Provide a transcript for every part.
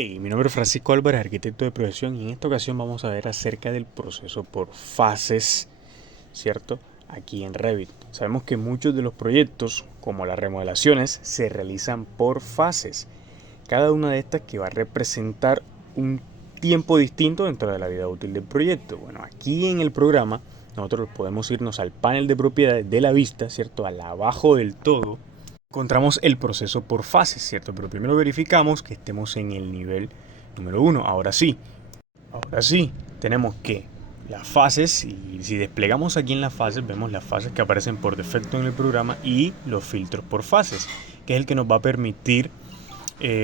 Hey, mi nombre es Francisco Álvarez, arquitecto de profesión, y en esta ocasión vamos a ver acerca del proceso por fases, ¿cierto? Aquí en Revit. Sabemos que muchos de los proyectos, como las remodelaciones, se realizan por fases. Cada una de estas que va a representar un tiempo distinto dentro de la vida útil del proyecto. Bueno, aquí en el programa nosotros podemos irnos al panel de propiedades de la vista, ¿cierto? Al abajo del todo encontramos el proceso por fases, ¿cierto? Pero primero verificamos que estemos en el nivel número uno. Ahora sí, tenemos que las fases, y si desplegamos aquí en las fases, vemos las fases que aparecen por defecto en el programa y los filtros por fases, que es el que nos va a permitir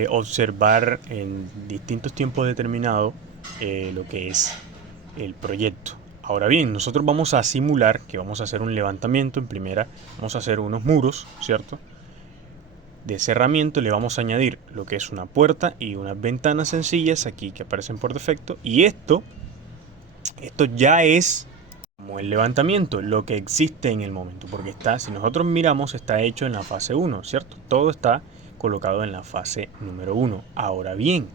observar en distintos tiempos determinados lo que es el proyecto. Ahora bien, nosotros vamos a simular que vamos a hacer un levantamiento en primera, vamos a hacer unos muros, ¿cierto? De cerramiento le vamos a añadir lo que es una puerta y unas ventanas sencillas aquí que aparecen por defecto, y esto ya es como el levantamiento, lo que existe en el momento, porque está, si nosotros miramos, está hecho en la fase 1, ¿cierto? Todo está colocado en la fase número 1. Ahora bien,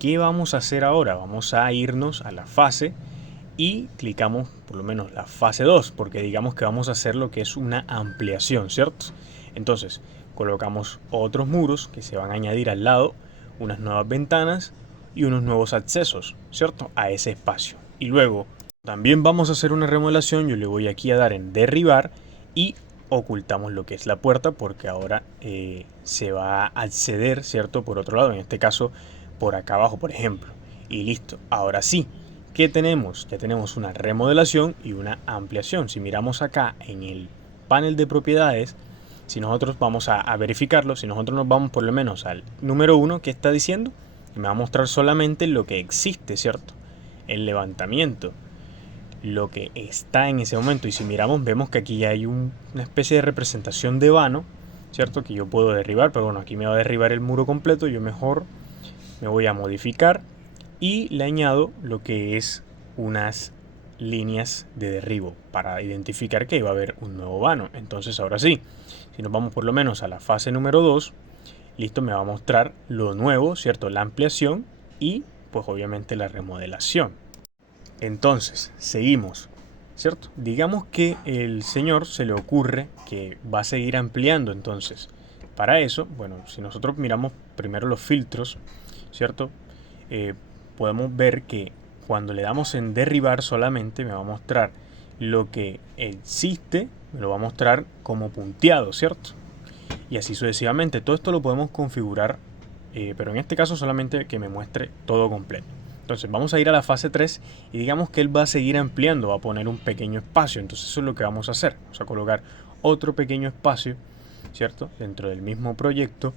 ¿qué vamos a hacer ahora? Vamos a irnos a la fase y clicamos por lo menos la fase 2, porque digamos que vamos a hacer lo que es una ampliación, ¿cierto? Entonces colocamos otros muros que se van a añadir al lado, unas nuevas ventanas y unos nuevos accesos, ¿cierto? A ese espacio. Y luego también vamos a hacer una remodelación. Yo le voy aquí a dar en derribar y ocultamos lo que es la puerta, porque ahora se va a acceder, ¿cierto? Por otro lado, en este caso por acá abajo, por ejemplo. Y listo, ahora sí. ¿Qué tenemos? Ya tenemos una remodelación y una ampliación. Si miramos acá en el panel de propiedades, si nosotros vamos a verificarlo, si nosotros nos vamos por lo menos al número 1 que está diciendo, me va a mostrar solamente lo que existe, ¿cierto? El levantamiento, lo que está en ese momento. Y si miramos, vemos que aquí ya hay una especie de representación de vano, ¿cierto? Que yo puedo derribar, pero bueno, aquí me va a derribar el muro completo. Yo mejor me voy a modificar y le añado lo que es unas líneas de derribo para identificar que iba a haber un nuevo vano. Entonces ahora sí, si nos vamos por lo menos a la fase número 2, listo, me va a mostrar lo nuevo, ¿cierto? La ampliación y pues obviamente la remodelación. Entonces, seguimos, ¿cierto? Digamos que el señor se le ocurre que va a seguir ampliando. Entonces, para eso, bueno, si nosotros miramos primero los filtros, ¿cierto? Eh, Podemos ver que cuando le damos en derribar solamente me va a mostrar lo que existe, me lo va a mostrar como punteado, ¿cierto? Y así sucesivamente. Todo esto lo podemos configurar, pero en este caso solamente que me muestre todo completo. Entonces vamos a ir a la fase 3 y digamos que él va a seguir ampliando, va a poner un pequeño espacio. Entonces eso es lo que vamos a hacer. Vamos a colocar otro pequeño espacio, ¿cierto? Dentro del mismo proyecto.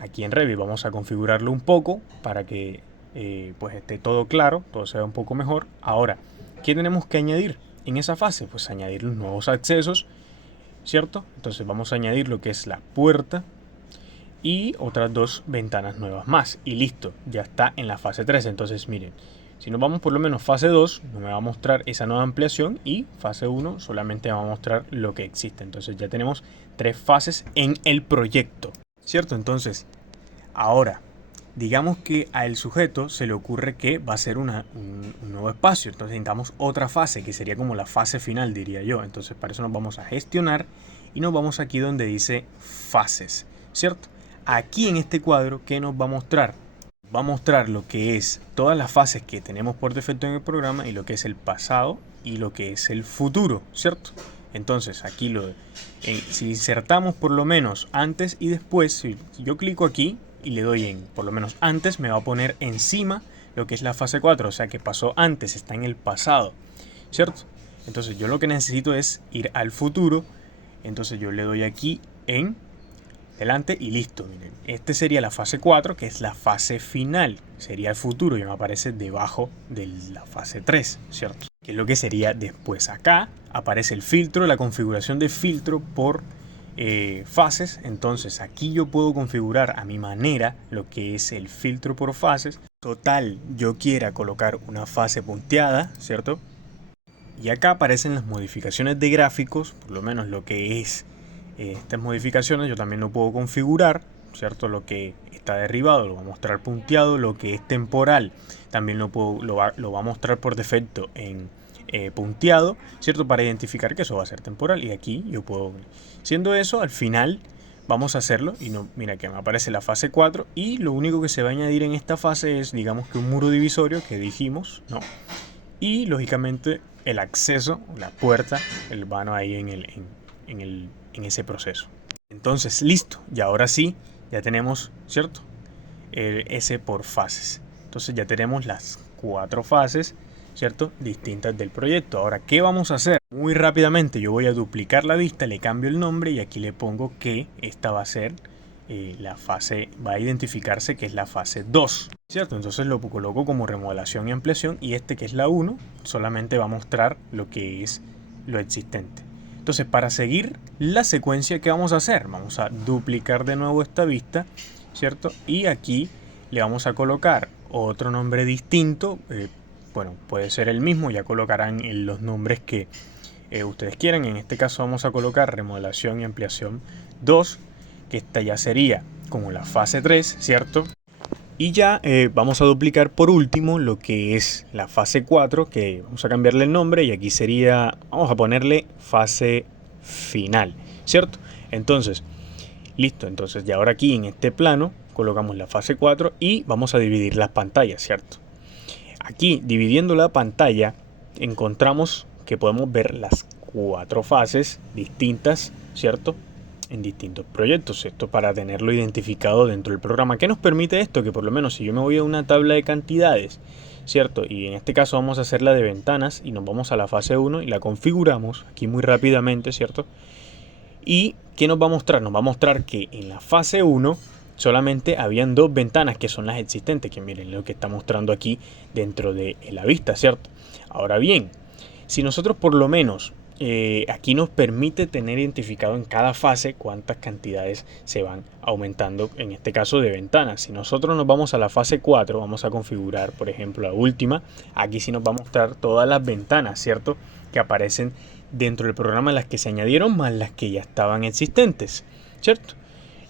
Aquí en Revit vamos a configurarlo un poco para que pues esté todo claro, todo se vea un poco mejor. Ahora, ¿qué tenemos que añadir en esa fase? Pues añadir los nuevos accesos, ¿cierto? Entonces vamos a añadir lo que es la puerta y otras dos ventanas nuevas más. Y listo, ya está en la fase 3. Entonces miren, si nos vamos por lo menos fase 2, no me va a mostrar esa nueva ampliación, y fase 1 solamente va a mostrar lo que existe. Entonces ya tenemos 3 fases en el proyecto, ¿cierto? Entonces, ahora, digamos que al sujeto se le ocurre que va a ser un nuevo espacio. Entonces necesitamos otra fase, que sería como la fase final, diría yo. Entonces para eso nos vamos a gestionar y nos vamos aquí donde dice fases, ¿cierto? Aquí en este cuadro, ¿qué nos va a mostrar? Va a mostrar lo que es todas las fases que tenemos por defecto en el programa, y lo que es el pasado y lo que es el futuro, ¿cierto? Entonces aquí si insertamos por lo menos antes y después, si yo clico aquí y le doy en por lo menos antes, me va a poner encima lo que es la fase 4, o sea que pasó antes, está en el pasado, ¿cierto? Entonces yo lo que necesito es ir al futuro. Entonces yo le doy aquí en delante y listo. Miren, este sería la fase 4, que es la fase final, sería el futuro, y me aparece debajo de la fase 3, ¿cierto? Que es lo que sería después. Acá aparece el filtro, la configuración de filtro por fases. Entonces aquí yo puedo configurar a mi manera lo que es el filtro por fases. Total, yo quiera colocar una fase punteada, ¿cierto? Y acá aparecen las modificaciones de gráficos, por lo menos lo que es estas modificaciones yo también lo puedo configurar, ¿cierto? Lo que está derivado lo va a mostrar punteado, lo que es temporal también lo va a mostrar por defecto en punteado, ¿cierto? Para identificar que eso va a ser temporal. Y aquí yo puedo, siendo eso, al final vamos a hacerlo y no, mira que me aparece la fase 4 y lo único que se va a añadir en esta fase es, digamos, que un muro divisorio que dijimos, ¿no? Y lógicamente el acceso, la puerta, el vano ahí en ese proceso. Entonces, listo. Y ahora sí, ya tenemos, ¿cierto? Ese por fases. Entonces ya tenemos las 4 fases, ¿cierto? Distintas del proyecto. Ahora, ¿qué vamos a hacer? Muy rápidamente yo voy a duplicar la vista, le cambio el nombre y aquí le pongo que esta va a ser la fase, va a identificarse que es la fase 2, ¿cierto? Entonces lo coloco como remodelación y ampliación y este que es la 1 solamente va a mostrar lo que es lo existente. Entonces, para seguir la secuencia que vamos a hacer, vamos a duplicar de nuevo esta vista, ¿cierto? Y aquí le vamos a colocar otro nombre distinto, bueno, puede ser el mismo, ya colocarán los nombres que ustedes quieran. En este caso vamos a colocar remodelación y ampliación 2, que esta ya sería como la fase 3, ¿cierto? Y ya vamos a duplicar por último lo que es la fase 4, que vamos a cambiarle el nombre y aquí sería, vamos a ponerle fase final, ¿cierto? Entonces, listo, entonces ya ahora aquí en este plano colocamos la fase 4 y vamos a dividir las pantallas, ¿cierto? Aquí dividiendo la pantalla encontramos que podemos ver las 4 fases distintas, ¿cierto? En distintos proyectos, esto para tenerlo identificado dentro del programa. ¿Qué nos permite esto? Que por lo menos si yo me voy a una tabla de cantidades, ¿cierto? Y en este caso vamos a hacer la de ventanas y nos vamos a la fase 1 y la configuramos aquí muy rápidamente, ¿cierto? ¿Y qué nos va a mostrar? Nos va a mostrar que en la fase 1 solamente habían 2 ventanas que son las existentes, que miren lo que está mostrando aquí dentro de la vista, ¿cierto? Ahora bien, si nosotros por lo menos aquí nos permite tener identificado en cada fase cuántas cantidades se van aumentando, en este caso de ventanas. Si nosotros nos vamos a la fase 4, vamos a configurar, por ejemplo, la última. Aquí sí nos va a mostrar todas las ventanas, ¿cierto? Que aparecen dentro del programa, las que se añadieron más las que ya estaban existentes, ¿cierto?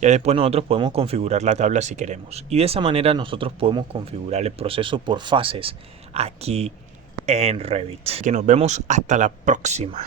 Ya después nosotros podemos configurar la tabla si queremos. Y de esa manera nosotros podemos configurar el proceso por fases aquí en Revit. Que nos vemos hasta la próxima.